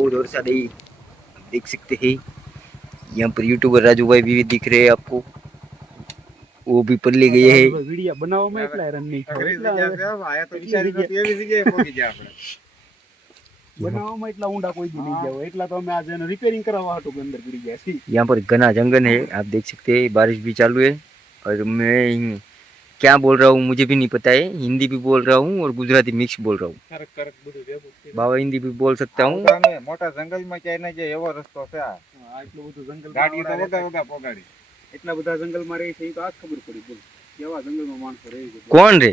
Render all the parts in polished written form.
बहुत वरसाद है, देख सकते हैं। यहाँ पर यूट्यूबर राजू भाई भी दिख रहे हैं आपको, वो भी पल्ले गए हैं। वीडियो बनावવામાં એટલા હેરાન નહીં થાવ એટલા આયા તો વિચારી તો એવી જગ્યાએ પહોંચી ગયા આપણે બનાવવામાં એટલા ઊંડા કોઈ દી નહીં ગયા હોય એટલા તો અમે આજે એને રિપેરિંગ કરાવવા હાટુ અંદર પડી ગયા છીએ। यहाँ पर घना जंगल है, आप देख सकते हैं। बारिश भी चालू है और मैं क्या बोल रहा हूँ मुझे भी नहीं पता है। हिंदी भी बोल रहा हूँ और गुजराती मिक्स बोल रहा हूँ। बाबा हिंदी भी बोल सकता हूँ। મોટા જંગલમાં ક્યાંય ના જાય એવો રસ્તો છે આ। આટલું બધું જંગલ ગાડી તો વગા વગા પોગાડી એટલા બધા જંગલમાં રહી છે તો આજ ખબર પડી બોલ કેવા જંગલમાં માણસો રહે છે। કોણ રે?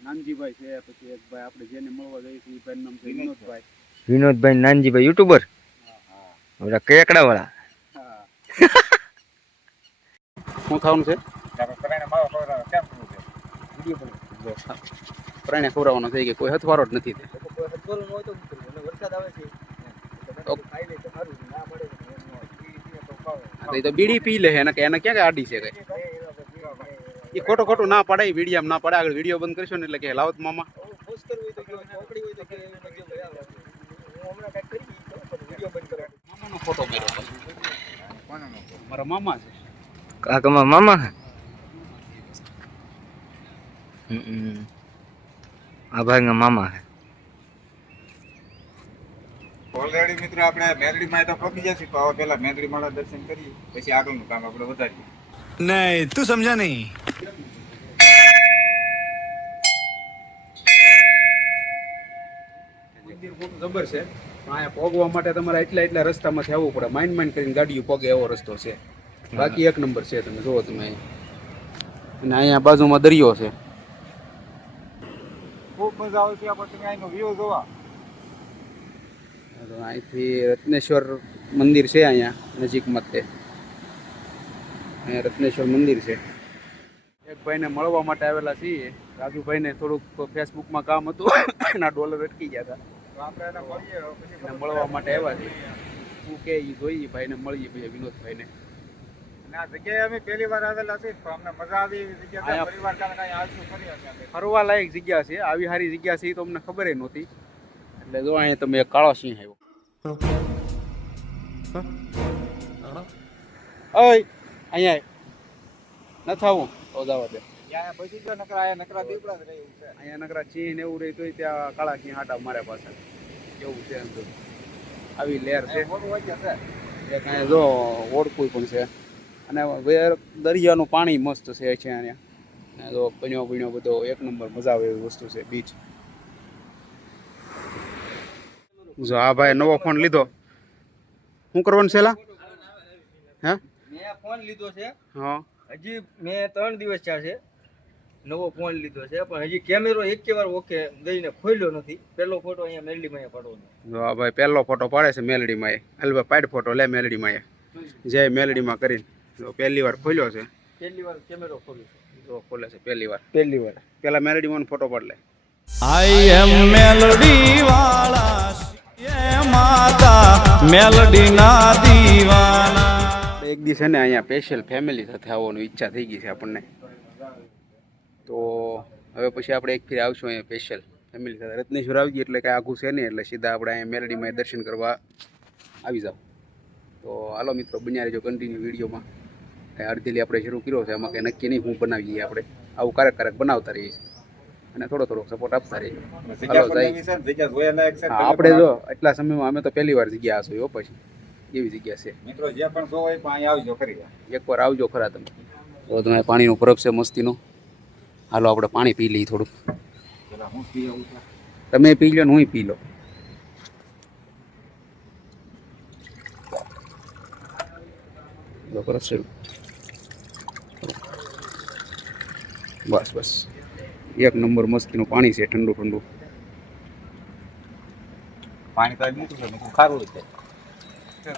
નાનજીભાઈ છે, પછી એક ભાઈ આપણે જેને મળવા જઈએ છીએ એ ભાઈનું નામ છે વિનોદભાઈ। વિનોદભાઈ નાનજીભાઈ યુટ્યુબર, ઓલા કેકડા વાળા। શું ખાવાનું છે? પ્રાણી ખવડાવવાનો થઈ કે કોઈ હથવારો જ નથી। તો બીડી પી લે એને કે એને ક્યાં કે આડી છે કઈ એ ખોટો ખોટું ના પડે વિડીયો ના પડે આગળ વિડીયો બંધ કરશો ને એટલે કે લાવત મામા મામાનો ફોટો મારા મામા છે કાકા મામા है। આ ભાઈ મામા है। ઓલરેડી મિત્રો આપણે મેલડીમાં તો પહોંચી જશે તો હવે પહેલા મેલડીમાં દર્શન કરીએ પછી આગળનું કામ આપણે વધારીએ। नहीं तू समझा नहीं। મંદિર બહુ જબર છે પણ અહીંયા પહોંચવા માટે તમારે એટલા રસ્તામાંથી આવવું પડે માઇન્ડ માઇન્ડ કરીને ગાડીઓ પગે એવો રસ્તો છે બાકી એક નંબર છે। તમે જુઓ તમે અને અહીંયા બાજુમાં દરિયો છે ખૂબ મજા આવે છે આપણે તમે અહીંનો વ્યૂ જોવા। અહીંથી રત્નેશ્વર મંદિર છે અહીંયા નજીકમાં તે અહીંયા રત્નેશ્વર મંદિર છે। એક ભાઈને મળવા માટે આવેલા છીએ રાજુભાઈને થોડુંક ફેસબુકમાં કામ હતું એના ડોલર અટકી ગયા હતા તો આપણે એને મળીએ એને મળવા માટે આવ્યા છીએ। શું કે એ જોઈએ ભાઈને મળીએ ભાઈ વિનોદભાઈને અને આ જગ્યાએ અમે પહેલી વાર આવેલા છીએ તો અમને મજા આવી એવી જગ્યા પરિવાર કારણે આવશું ફરી ફરવા લાયક જગ્યા છે આવી સારી જગ્યા છે એ તો અમને ખબર નહોતી એટલે જો અહીંયા તમે એક કાળો સિંહ આવ્યો ઓય અહીંયા ન થાવું તો જવા દે પછી જો નકરા આયા નકરા દીપડા જ રહે એવું છે અહીંયા નકરા ચીન એવું રહી તોય ત્યાં કાળા સિંહ હાટા મારે પાસે એવું છે અંદર આવી લહેર છે એક અહીંયા જો ઓળખું પણ છે અને દરિયાનું પાણી મસ્ત છે અહીંયા જો પીણ્યો પીણ્યો બધો એક નંબર મજા આવે એવી વસ્તુ છે બીચ। જો આ ભાઈ નવો ફોન લીધો શું કરવાનું છે લા હે મેં ફોન લીધો છે, હા હજી મેં 3 દિવસ થયા છે નવો ફોન લીધો છે પણ હજી કેમેરો એક વાર ઓકે દઈને ખોલ્યો નથી। પહેલો ફોટો અહીંયા મેલડીમાં પાડવાનો। જો આ ભાઈ પહેલો ફોટો પાડે છે મેલડીમાં અલબા પાડ ફોટો લે મેલડીમાં જય મેલડીમાં કરીને જો પહેલી વાર ખોલ્યો છે પહેલી વાર કેમેરો ખોલ્યો જો ખોલે છે પહેલી વાર પહેલા મેલડીમાં ફોટો પાડ લે। आई एम मेलोडी वाला ये माता मेलोडी ना दीवाना। એક દિવસ છે ને અહીંયા સ્પેશિયલ ફેમિલી સાથે આવવાની ઈચ્છા થઈ ગઈ છે આપણને તો હવે પછી આપણે એક ફેર આવશું અહીંયા સ્પેશિયલ ફેમિલી સાથે રત્નેશ્વર આવી ગઈ એટલે કાંઈ આઘું છે નહીં એટલે સીધા આપણે અહીંયા મેલડીમાં દર્શન કરવા આવી જાવ। તો હાલો મિત્રો બન્યા રહેજો કન્ટિન્યુ વિડીયોમાં। અડધેલી આપણે શરૂ કર્યો છે એમાં કંઈ નક્કી નહીં હું બનાવીએ આપણે આવું ક્યારેક બનાવતા રહીએ છીએ અને થોડો સપોર્ટ આપતા રહીએ। આપણે જો એટલા સમયમાં અમે તો પહેલી વાર જગ્યા હશો પછી એવી જગ્યા છે મિત્રો જે પણ જો હોય પણ અહીંયા આવજો ખરી એકવાર આવજો ખરા તમે। તો તમે પાણીનું પરબ છે મસ્તીનું હાલો આપણે પાણી પી લઈએ થોડુંક તમે પી લો ને હું પી લો। પરબ છે બસ એક નંબર મસ્તીનું પાણી છે ઠંડુ પાણી તો ખારું છે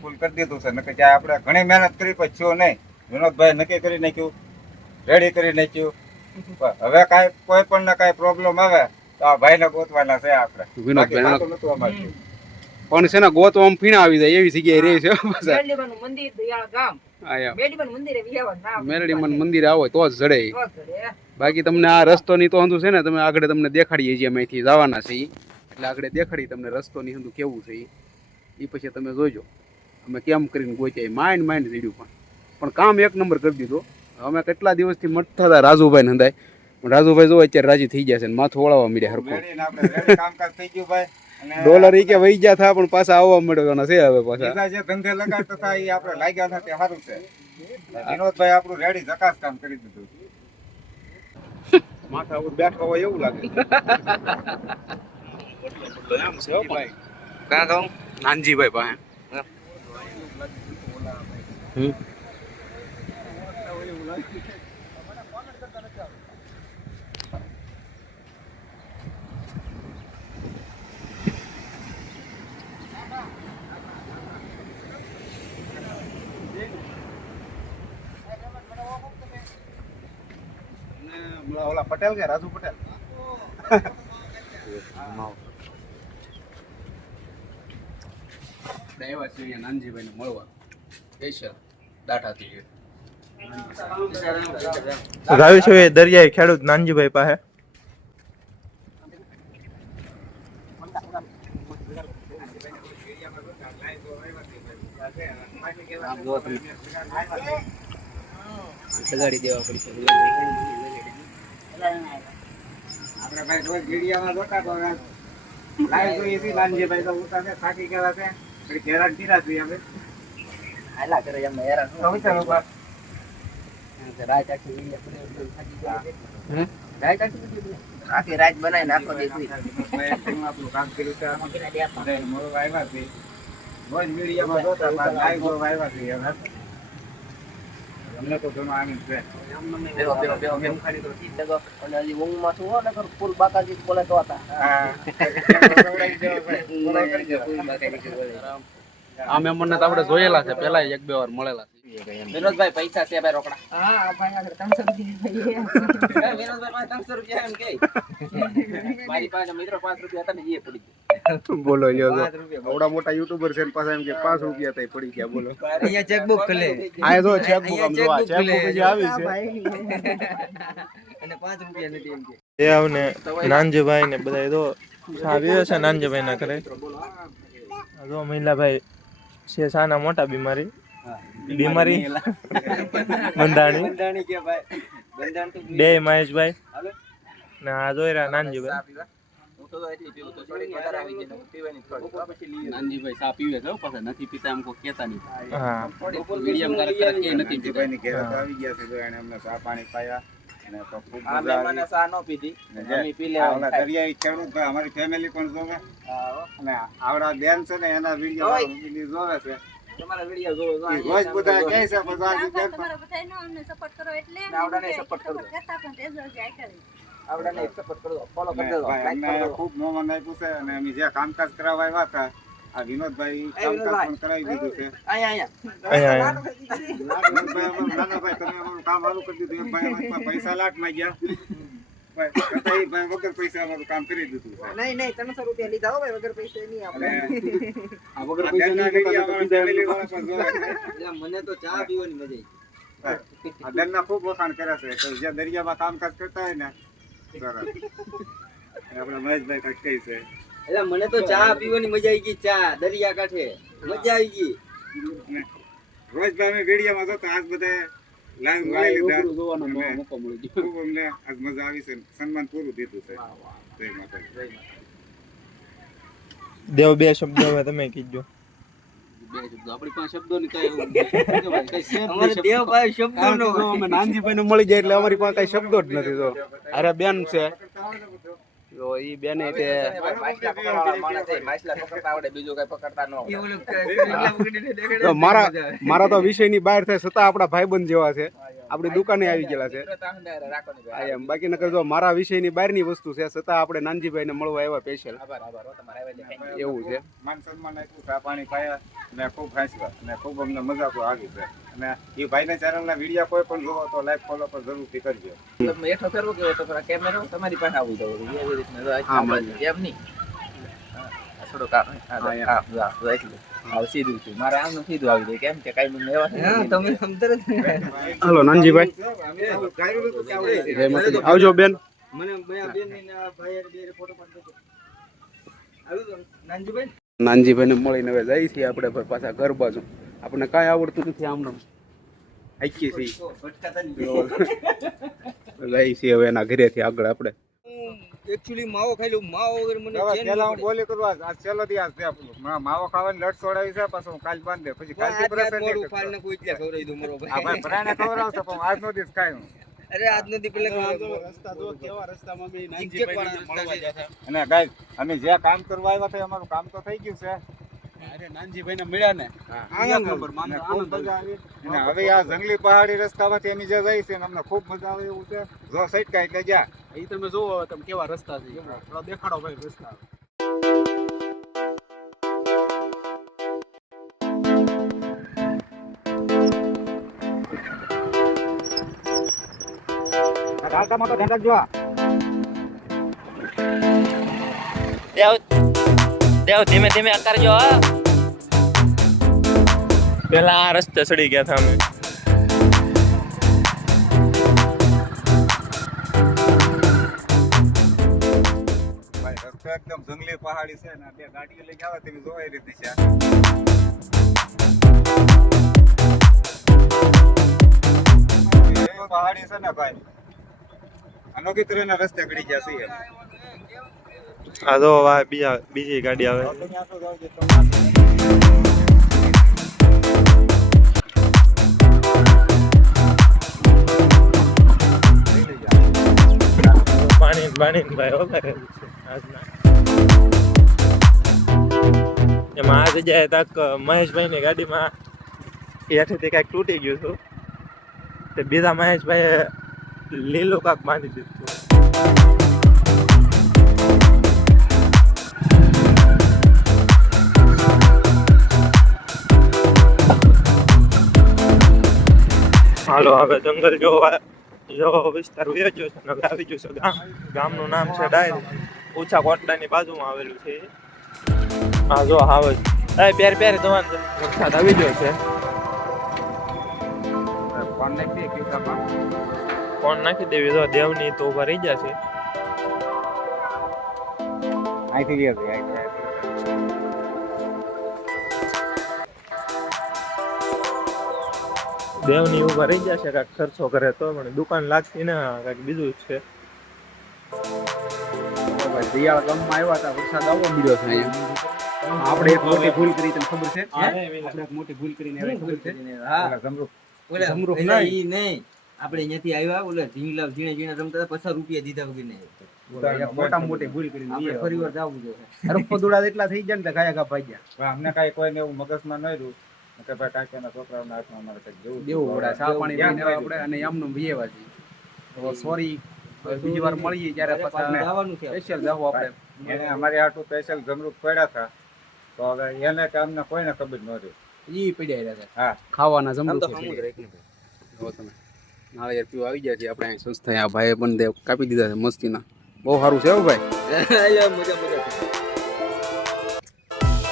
ફૂલ કરી દીધું છે નકે ત્યાં આપણે ઘણી મહેનત કરી પછી થયો નહીં વિનોદભાઈ નક્કી કરી નાખ્યું રેડી કરી નાખ્યું હવે કાંઈ કોઈ પણ ને કાંઈ પ્રોબ્લેમ આવે તો આ ભાઈને ગોતવાના છે આપણે વિનોદભાઈ પણ છે ને ગોતવા ફીણા આવી જાય એવી જગ્યાએ રહે છે મેલડીમાં મંદિર આવો તો જ જડે બાકી તમને આ રસ્તો ની તો હંધું છે ને તમે આગળ તમને દેખાડીએ છીએ અહીંથી જવાના છે એટલે આગળ દેખાડી તમને રસ્તો ની હંધું કેવું છે એ પછી તમે જોઈજો અમે કેમ કરીને ગોચ્યા માઇન્ડ જીડ્યું પણ કામ એક નંબર કરી દીધો. અમે કેટલા દિવસથી મઠતા હતા રાજુભાઈ હંધાય, પણ રાજુભાઈ જો અત્યારે રાજી થઈ ગયા છે ને માથું વળાવવા મળ્યા હરખું. કામકાજ થઈ ગયું ભાઈ. ડોલર ઈ કે વહી ગયા થા પણ પાછા આવવા મળ્યો છે હવે પાછા. બીજા જે ધંધે લગાડતા હતા એ આપણે લાગ્યા હતા તે સારું છે. વિનોદભાઈ આપણું રેડી જકાસ કામ કરી દીધું. માથા ઉપર બેઠા હોય એવું લાગે. ક્યાં કહું નાનજીભાઈ પાસે ઓલા પટેલ કે રાજુ પટેલ આવ્યા છે અહીંયા નાનજીભાઈને મળવા સ્પેશિયલ દાઠાથી. આવ્યું છે એ દરિયાઈ ખેડૂત નાનજીભાઈ પાસે. લગાડી દેવા પડશે. આપણે ભાઈ રોજ મીડિયામાં જોતા તો લાઈવ જોઈએ છે. નાનજીભાઈ તો ઉતારે થાકી ગયા છે, પછી હેરાન કર્યા છે અમે. હાલા કરે એમ હેરાન રાત આખી રાત બનાવી નાખો દે આપણું કામ કર્યું છે. મોડું આવ્યા છે રોજ મીડિયામાં જોતા લાઈવ આવ્યા છે. અમને તો ઘણો આનંદ છે. ઊંઘમાં શું હોય ને ફૂલ બાકાજી બોલે તો હતા. આ મહેમાનને તો આપણે જોયેલા છે પેલા 1-2 વાર મળેલા છે. વિનોદભાઈ પૈસા છે ભાઈ રોકડા. હા ભાઈ આગળ 300 રૂપિયા. વિનોદભાઈ પાસે 300 રૂપિયા એમ કે મારી પાસે મિત્રો 5 રૂપિયા હતા ને એ પડી ગયા. બોલો લ્યો તો આવડા મોટા યુટ્યુબર છે ને પાછા એમ કે 5 રૂપિયા થઈ પડી ગયા. બોલો અહીંયા ચેકબુક ખલે. આ જો ચેકબુક આમ જો આ ચેકબુક જે આવી છે અને 5 રૂપિયા નથી એમ કે. એ આવને નાનજીભાઈ ને બધા તો આવ્યો છે નાનજીભાઈ ના કરે. જો મહિલાભાઈ છે સાના મોટા બીમારી બંધાણી કે ભાઈ બંધાણ તો બે મહેશભાઈ ને આ જોઈ રહ્યા નાનજીભાઈ. હું તો એટલી પીવું તો થોડી વધારે આવી જાય પીવાની થોડી પછી લઈ નાનજીભાઈ ચા પીવે છે પાછા નથી પીતા એમ કોઈ કહેતા નહીં. હા મીડિયમ કરે કે નથી પીતા. ભાઈની ઘેર તો આવી ગયા છે તો એને અમને ચા પાણી પાયા અને તો ખૂબ આ મજા મને આવી. સા નો પીધી ને અમે પી જે આ ઓલા લેવા દરિયાઈ ખેડૂત ભાઈ અમારી ફેમિલી પણ જોવે અને આવડા બેન છે ને એના વિડીયો જોવે છે. તમારા વિડિયો જોવો ઈ રોજ બધા કહે છે બધા જે બેન તમારા બધાયનો અમને સપોર્ટ કરો એટલે આવડાને સપોર્ટ કરો. કરતા પણ તેજ જ આઈ આવડાને સપોર્ટ કરો ફોલો કરી દેજો ભાઈ લાઈક અમને કરો. ખૂબ મોમાં આપ્યું છે અને અમે જે કામકાજ કરાવવા આવ્યા હતા આ વિનોદભાઈ કામકાજ પણ કરાવી દીધું છે. અહીંયા વિનોદભાઈ અમારું નાના ભાઈ તમે અમારું કામ સારું કરી દીધું. એક ભાઈ અમારી પાસે પૈસા લાટ માંગ્યા ભાઈ છતાંય ભાઈ વગર પૈસા અમારું કામ કરી દીધું છે. નહીં 300 રૂપિયા લીધા હો ભાઈ વગર પૈસે નહીં આપણે. આ વગર આ પૈસા બેનના નહીં વિડીયો અમારા family વાળા પણ જોવે છે. મને તો ચા પીવાની મજા આવી. આ બેનના ખૂબ વખાણ કર્યા છે કે જે દરિયામાં કામકાજ કરતા હોય ને સરસ. આપણા મહેશભાઈ કાંઈક કહે છે એટલે મને તો ચા પીવાની મજા આવી ગઈ. ચા દરિયા કાંઠે મજા આવી ગઈ. ને રોજ ભાઈ અમે વિડીયોમાં જોતા આજ બધા લાઈવ મળી લીધા. રૂબરૂ જોવાનો અને મોકો મળી ગયો. ખૂબ અમને આજ મજા આવી છે. સન્માન પૂરું દીધું છે. જય માતાજી. દેવ બે શબ્દો હવે તમે કીજો. બે શબ્દો આપણી પાસે શબ્દો ની કઈ એવું કઈ છે અમારે દેવભાઈ શબ્દોનો અમે નાનજીભાઈ ને મળી જાય એટલે અમારી પાસે કઈ શબ્દો જ નથી. જો અરે બેન છે જો ઈ બેન તે માછલા પકડવાવાળા માણસ છે. માછલા પકડતા આવડે બીજું કઈ પકડતા ન આવડે. તો મારા તો વિષયની બહાર થાય છતાં આપણા ભાઈબંધ જેવા છે. આપણી દુકાને આવી ગયેલા છે. રાખવાની આ એમ બાકી નકર જો મારા વિષયની બહારની વસ્તુ છે છતાં આપણે નાનજીભાઈને મળવા આવ્યા સ્પેશિયલ આભાર હો તમારે આવ્યા દેખાય. એવું છે. માન સન્માન આપ્યું, ચા પાણી પાયા અને ખૂબ હાંસ્યા અને ખૂબ અમને મજા તો આવી છે. અને એ ભાઈના ચેનલના વિડીયો કોઈ પણ જોવો તો લાઈક ફોલો પર જરૂરથી કરજો. તમે હેઠો કરવો કે તો કેમેરો તમારી પાસે આવવું જોઈએ એવી રીતના જો હા, મળે. એમ નહીં. થોડુંક એટલું સીધું છું મારે આમનું સીધું આવી જાય કેમ કે કઈ મને એવા તમે હાલો નાનજીભાઈ અમે આવું ધાર્યું નહોતું કે આવું છે. જય માતાજી. આવજો બેન. મને બેન ભાઈ ફોટો પાડી દેજો. આવ્યું નાનજીભાઈ. નાનજીભાઈને મળીને હવે જઈએ છીએ આપણે ભાઈ પાછા ઘર બાજુ. આપણને કાંઈ આવડતું નથી આમને હાકીએ છીએ જઈએ છીએ હવે એના ઘરેથી આગળ આપણે. એકચ્યુઅલી માવો ખાઈ લઉં, માવો વગર મને હવે ચેન પેલા હું નહીં બોલી કરું આ છેલ્લો દિવસ છે આપણો. માવો ખાવાની લટ છોડાવી છે પાછો હું કાલ બાંધ દે પછી કાલ પડે. પ્રસંગ મોડું નહીં ફાલ કરતો. ને કોઈ ત્યાં ખવડાવી દઉં મારો આ ભાઈ. ભાઈ ભરાઈને ખવડાવશે પણ આજનો દિવસ કાંઈ નહીં. અરે આજ નથી પેલા રસ્તા જો કેવા રસ્તામાં મેં નાનજીભાઈને મળવા જતા. અને ગાઈસ અમે જે કામ કરવા આવ્યા હતા અમારું કામ તો થઈ ગયું છે. અરે નાનજીભાઈને મળ્યા ને આનંદ નંબર અને માનો ખૂબ આનંદ મજા આવી. અને હવે આ જંગલી પહાડી રસ્તામાંથી અમે જે જઈએ છીએ અને અમને ખૂબ મજા આવે એવું છે. જો સટકા એટલે જ્યાં એ તમે જોવો હવે તમે કેવા રસ્તા છે થોડા દેખાડો ભાઈ રસ્તા. રાસ્તામાં તો ધ્યાન રાખજો. દેવ ધીમે ધીમે કરજો. પેલા આ રસ્તે ચડી ગયા હતા અમે. ભાઈ રસ્તો એકદમ જંગલી પહાડી છે ને બે ગાડીઓ લઈને આવે તમે જોવા એ રીતે છે. એ પહાડી છે ને ભાઈ અનોખી તરહના રસ્તે ગળી ગયા છીએ. આ જો બીજી ગાડી આવે. પાણી ભાઈ હો ભાઈ આજના. એમાં આ જગ્યાએ તક મહેશભાઈની ગાડીમાં હેઠેથી કાંઈક તૂટી ગયું હતું તે બીજા મહેશભાઈએ લીલું કાંક બાંધી દીધું. હાલો હવે જંગલ જો વિસ્તાર વયો ગયો છે. હવે આવી ગયું છે ગામનું નામ છે ડાયરી. ઓછા કોટડાની બાજુમાં આવેલું છે. હા જો આવે પેર ધોવાનું વરસાદ આવી ગયો છે. ફોન નાખી દે કેમેરામાં. ફોન નાખી દેવી તો દેવની તો ઉભા રહી જશે. અહીંથી ગયા છે અહીંથી. દેવની ઉભા રહી જશે. કાંઈક ખર્ચો કરે તો પણ દુકાન લાગતી ને કાંઈક બીજું જ છે. દિયાળ ગામમાં આવ્યા હતા વરસાદ આવવા મળ્યો છે અહીંયા. આપણે એક મોટી ભૂલ કરી તમને ખબર છે? આપણે એક મોટી ભૂલ કરીને આવ્યા, ખબર છે? હા જમરૂખ. ઓલા જમરૂખ પેલા નહીં. ઈ નહીં આપણે અહીંયાથી આવ્યા ઓલા ઝીણે રમતા હતા, 50 રૂપિયા દીધા વગર નહીં. એક મોટામાં મોટી ભૂલ કરીને આપણે આવ્યા. ફરી વાર જાવું જોઈએ. હરફ દોડા એટલા થઈ ગયા ને ખાયા ખા ભાગ્યા. હવે અમને કાંઈ કોઈને એવું મગજમાં નહીં રહ્યું કે ભાઈ કાંઈના છોકરાઓના હાથમાં અમારે કંઈક જેવું દેવું પડે ચા પાણી પીને આપણે અને એમનું ભીએવા છીએ. તો સોરી બીજી વાર મળીએ ત્યારે આપણે પાછા જવાનું છે. સ્પેશિયલ જાવ આપણે. એને અમારી હાટું સ્પેશિયલ જમરૂખ પડ્યા હતા તો હવે એને કે અમને કોઈને ખબર ન રહી. ઈ પડ્યા રહ્યા છે હા ખાવાના આમ તો જમરૂખ સમુદ્ર એક ને જો તમે નાળિયેર પીવા આવી ગયા છે આપણે અહીં સંસ્થાએ. આ ભાઈએ બંને કાપી દીધા છે મસ્તીના. બહુ સારું છે હો ભાઈ. ભાઈ મજા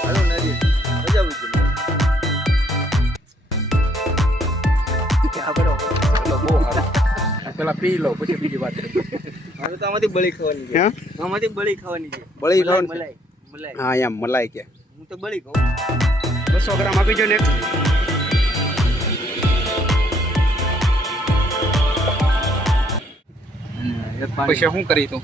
હાલો નારિયેળ મજા આવી ગઈ. ચાલો, બહુ સારું. પેલા પી લો પછી બીજી વાત કરીએ. હવે તો આમાંથી બળી ખાવાની છે. હે? આમાંથી બળી ખાવાની છે. બળી ખાવાની છે? મલાઈ મલાઈ હા એમ મલાઈ કે હું તો બળી ખાઉં. 200 ગ્રામ આપી જો ને. પછી શું કરી તું?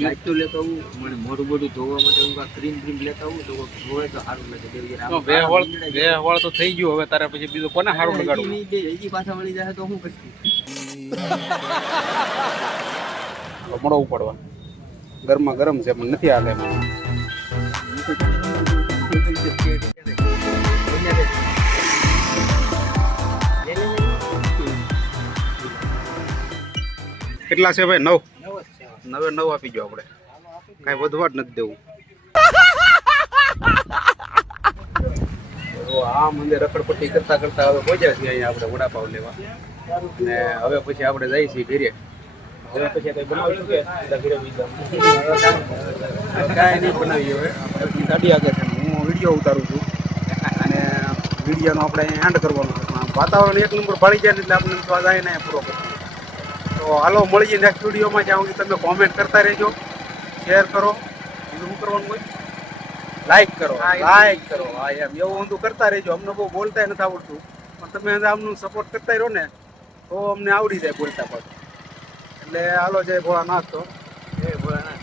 નાસ્તો લેતો આવું મને મોઢું બોઢું ધોવા માટે હું ક્રીમ લેતા આવું તો ધોવે તો સારું લાગે. દેવી યાર બે વળ તો થઈ ગયું. હવે તારે પછી બીજું કોને સારું લગાડવું? હજી પાછા વળી જાય તો શું કરશું? મોડો ઉપાડવા ગરમા ગરમ છે પણ નથી હાલે. કેટલા છે ભાઈ? 9 9 આપી જો આપણે. કાંઈ વધવા જ નથી દેવું. તો આ મંદિર રખડપટ્ટી કરતા કરતા હવે પહોંચ્યા છીએ અહીંયા આપણે વડાપાવ લેવા. અને હવે પછી આપણે જઈએ છીએ ઘરે. હવે પછી કંઈ બનાવીશું કે ઘરે બીજા કાંઈ નહીં બનાવીએ. હવે આપણી ગાડી આગળ છે. હું વિડીયો ઉતારું છું અને વિડીયોનો આપણે એન્ડ કરવાનો છે. પણ વાતાવરણ એક નંબર ભાળી જાય ને એટલે આપણે સ્વાદ આવીને પૂરો કરીએ. તો હાલો મળીએ નેક્સ્ટ વિડીયોમાં. જ્યાં સુધી તમે કોમેન્ટ કરતા રહેજો, શેર કરો. બીજું શું કરવાનું હોય? લાઈક કરો લાઈક કરો હા એમ એવું ઊંધું કરતા રહેજો. અમને બહુ બોલતા નથી આવડતું, પણ તમે આમનું સપોર્ટ કરતા રહો ને તો અમને આવડી જાય બોલતા પાછું. એટલે હાલો જય ભોળાનાથ. તો જય ભોળાનાથ.